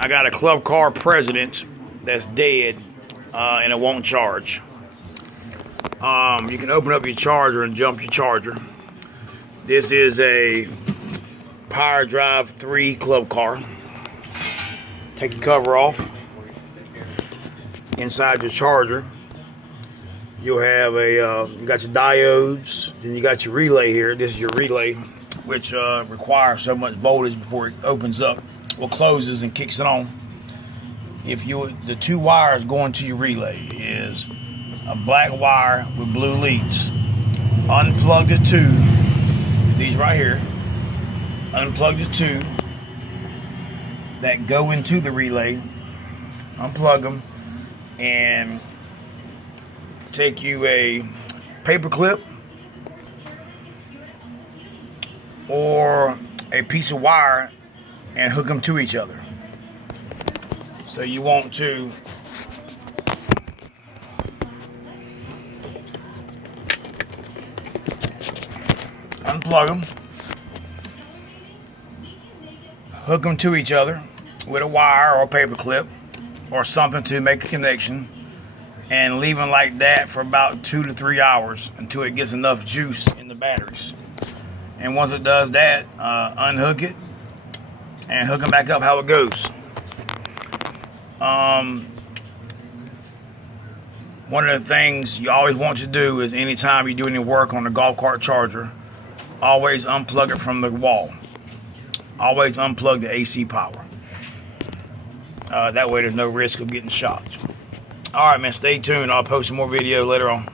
I got a Club Car Precedent that's dead and it won't charge. You can open up your charger and jump your charger. This is a Power Drive 3 Club Car. Take your cover off. Inside your charger, you'll have you got your diodes, then you got your relay here. This is your relay, which requires so much voltage before it opens up, or closes and kicks it on. The two wires going to your relay is a black wire with blue leads. Unplug the two, these right here. Unplug the two that go into the relay. Unplug them and take you a paper clip or a piece of wire and hook them to each other. So you want to unplug them, hook them to each other with a wire or a paper clip or something to make a connection, and leave them like that for about 2 to 3 hours until it gets enough juice in the batteries. And once it does that, unhook it and hook them back up how it goes. One of the things you always want to do is anytime you do any work on a golf cart charger, always unplug it from the wall. Always unplug the AC power. That way there's no risk of getting shocked. Alright man, stay tuned. I'll post some more video later on.